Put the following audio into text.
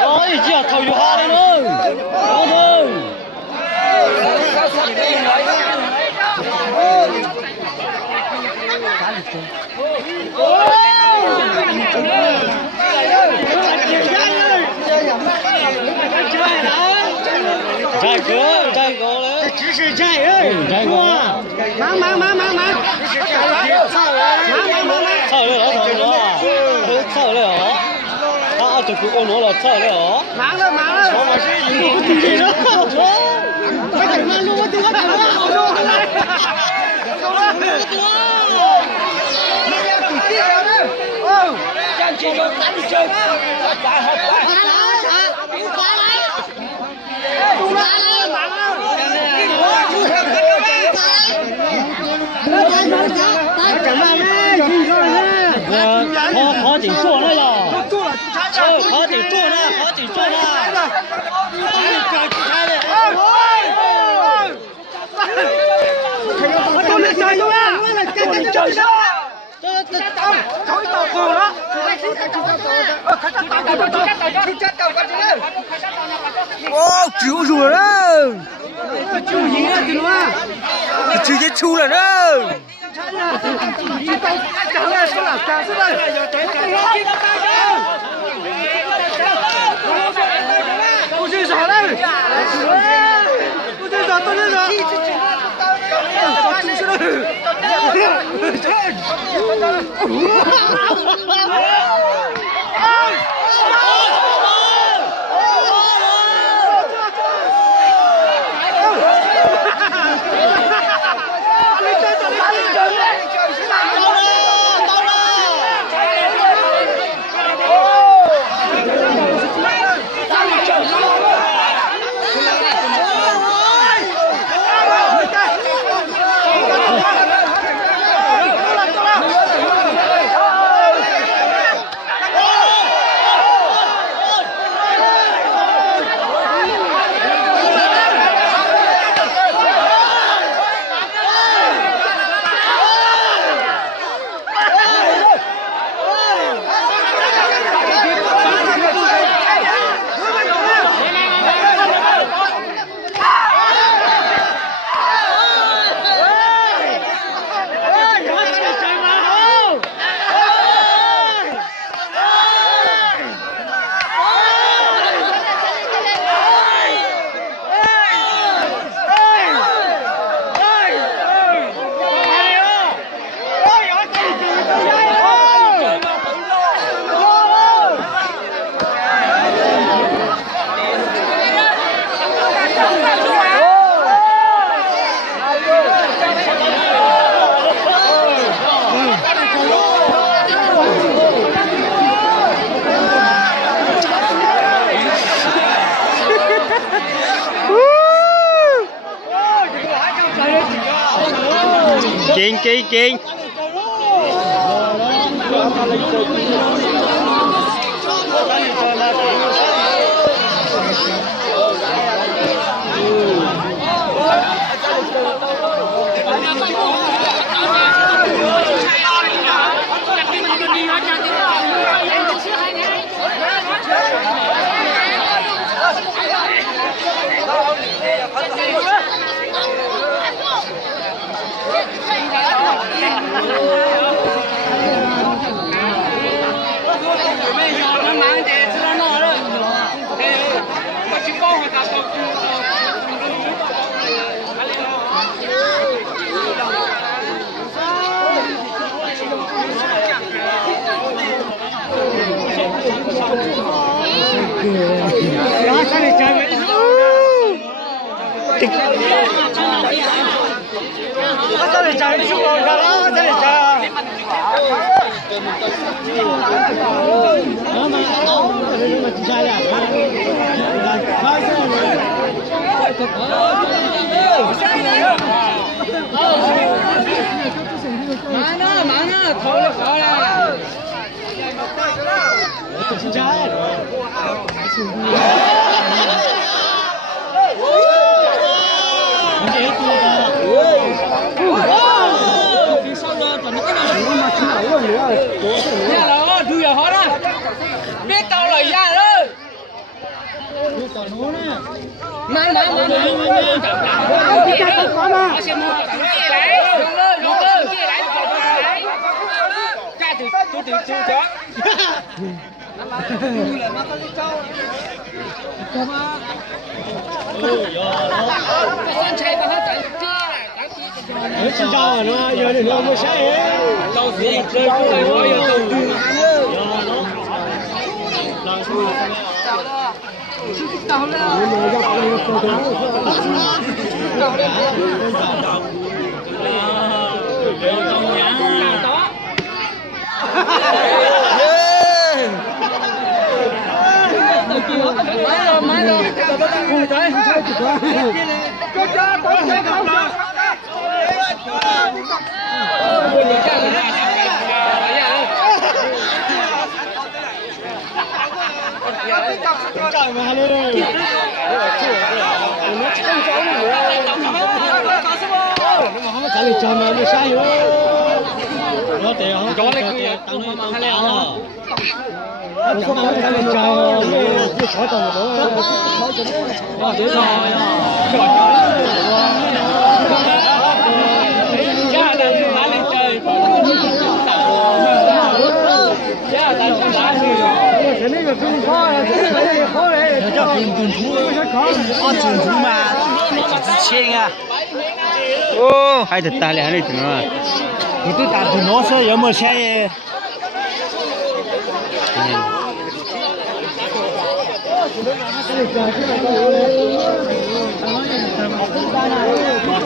ôi chị thầuอยู่hai đấy nữa không thương trai cửa đấy只是trai ơi trai cửa sao đấy hả thằng đó sao đấy hả à tụi cô nó là sao đấy hả忙了我们是一路主义者快点慢路我等我khó chỉnh chuột đấy rồi khó chỉnh chuột đấy ô chịu rồi đó chịu gì á chịu à chịu cái chu là đó不是啥嘞？不是啥，都是啥？Kiên Mana, thôi khỏi là. Chính trái. Dạ đó, đưa vào hết á. Biết tao lời ra đó. Mang. Xin chào nó giờ thì nó mới say đâu gì chơi cái này nói giờ Máy rồi. Trời mà lên đi. Nó không trả lời cho mà nó sai rồi. Nó tiền không có lấy tăng nó tăng leo à. Nó không trả lời cho cái khỏi tàu nữa. Nó để rồi. Cha là phá lên trời. Cha là phá lên trời. Cái này là trung khó, cái này khó đấy. Nó cho trung chú. Trung chú mà. Chiên à. Ô, hai thật ta lại thế nào? Tôi ta từ nó sẽ có một xe.